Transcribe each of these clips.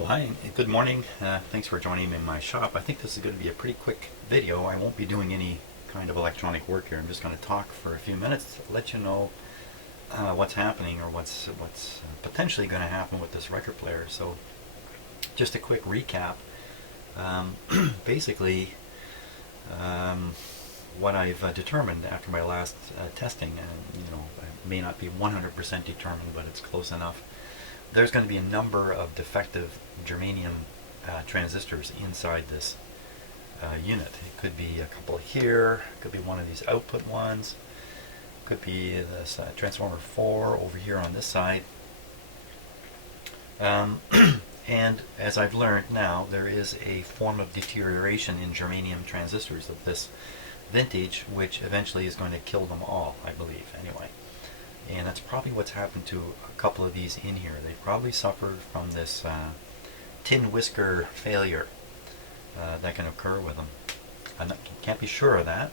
Well, hi, and good morning. Thanks for joining me in my shop. I think this is going to be a pretty quick video. I won't be doing any kind of electronic work here. I'm just going to talk for a few minutes to let you know what's happening, or what's potentially going to happen with this record player. So, just a quick recap. Basically, what I've determined after my last testing, and it may not be 100% determined, but it's close enough. There's going to be a number of defective germanium transistors inside this unit. It could be a couple here, it could be one of these output ones, it could be this transformer 4 over here on this side. And as I've learned now, there is a form of deterioration in germanium transistors of this vintage, which eventually is going to kill them all, I believe, anyway. And that's probably what's happened to a couple of these in here. They probably suffered from this tin whisker failure that can occur with them. I can't be sure of that,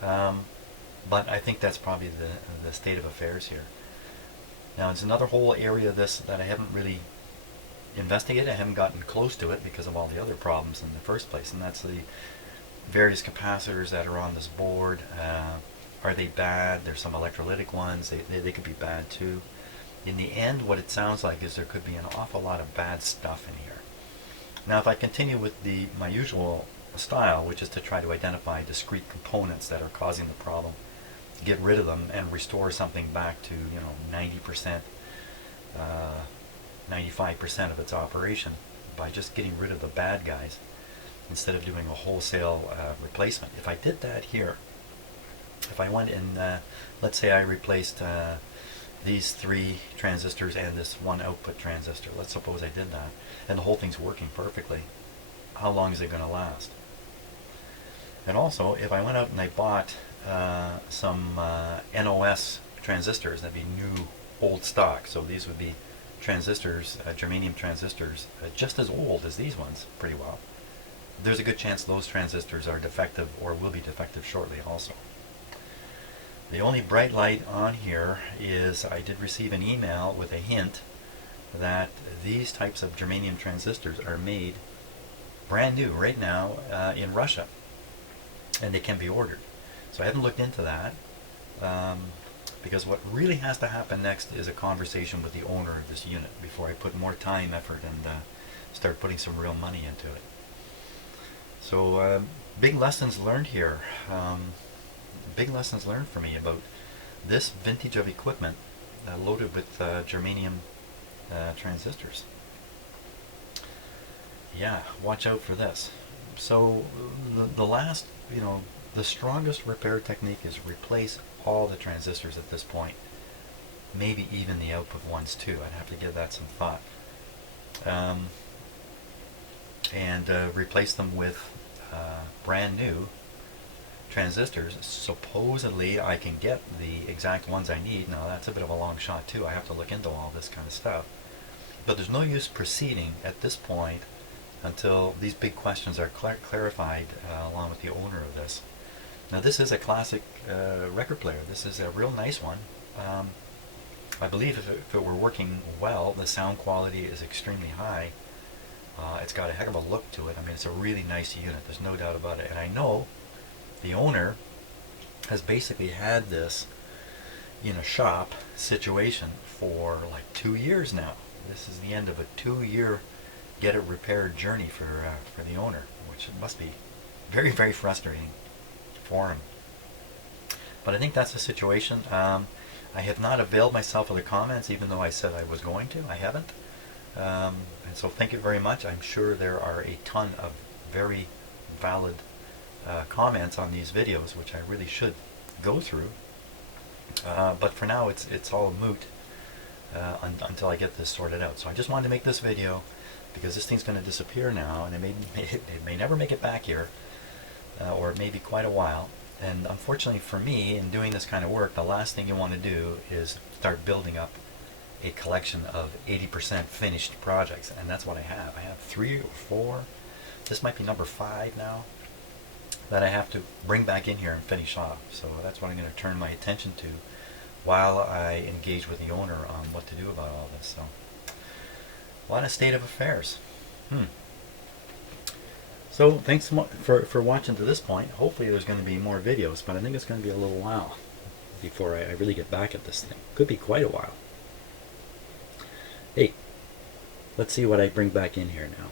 but I think that's probably the state of affairs here. Now, there's another whole area of this that I haven't really investigated. I haven't gotten close to it because of all the other problems in the first place, and that's the various capacitors that are on this board. Are they bad? There's some electrolytic ones. They could be bad too. In the end, what it sounds like is there could be an awful lot of bad stuff in here. Now, if I continue with my usual style, which is to try to identify discrete components that are causing the problem, get rid of them, and restore something back to 90%, 95% of its operation by just getting rid of the bad guys instead of doing a wholesale replacement. If I did that here, if I went and let's say I replaced these 3 transistors and this one output transistor, let's suppose I did that, and the whole thing's working perfectly, how long is it going to last? And also, if I went out and I bought some NOS transistors, that'd be new old stock, so these would be transistors, germanium transistors, just as old as these ones, pretty well. There's a good chance those transistors are defective or will be defective shortly also. The only bright light on here is I did receive an email with a hint that these types of germanium transistors are made brand new right now in Russia, and they can be ordered. So I haven't looked into that because what really has to happen next is a conversation with the owner of this unit before I put more time, effort, and start putting some real money into it. So big lessons learned here. Big lessons learned for me about this vintage of equipment loaded with germanium transistors. Yeah, watch out for this. So the last, the strongest repair technique is replace all the transistors at this point. Maybe even the output ones too. I'd have to give that some thought. And replace them with brand new transistors. Supposedly I can get the exact ones I need. Now that's a bit of a long shot too. I have to look into all this kind of stuff. But there's no use proceeding at this point until these big questions are clarified along with the owner of this. Now this is a classic record player. This is a real nice one. I believe if it were working well, the sound quality is extremely high. It's got a heck of a look to it. I mean, it's a really nice unit. There's no doubt about it. And I know the owner has basically had this in a shop situation for like 2 years now. This is the end of a 2-year get it repaired journey for the owner, which must be very, very frustrating for him. But I think that's the situation. I have not availed myself of the comments, even though I said I was going to. I haven't. And so thank you very much. I'm sure there are a ton of very valid comments on these videos, which I really should go through. But for now, it's all moot until I get this sorted out. So I just wanted to make this video because this thing's going to disappear now, and it may never make it back here, or it may be quite a while. And unfortunately for me, in doing this kind of work, the last thing you want to do is start building up a collection of 80% finished projects, and that's what I have. I have 3 or 4. This might be number 5 now that I have to bring back in here and finish off. So that's what I'm going to turn my attention to while I engage with the owner on what to do about all this. So What a state of affairs. Hmm. So thanks for watching to this point. Hopefully there's going to be more videos, but I think it's going to be a little while before I really get back at this thing. Could be quite a while. Hey, let's see what I bring back in here now.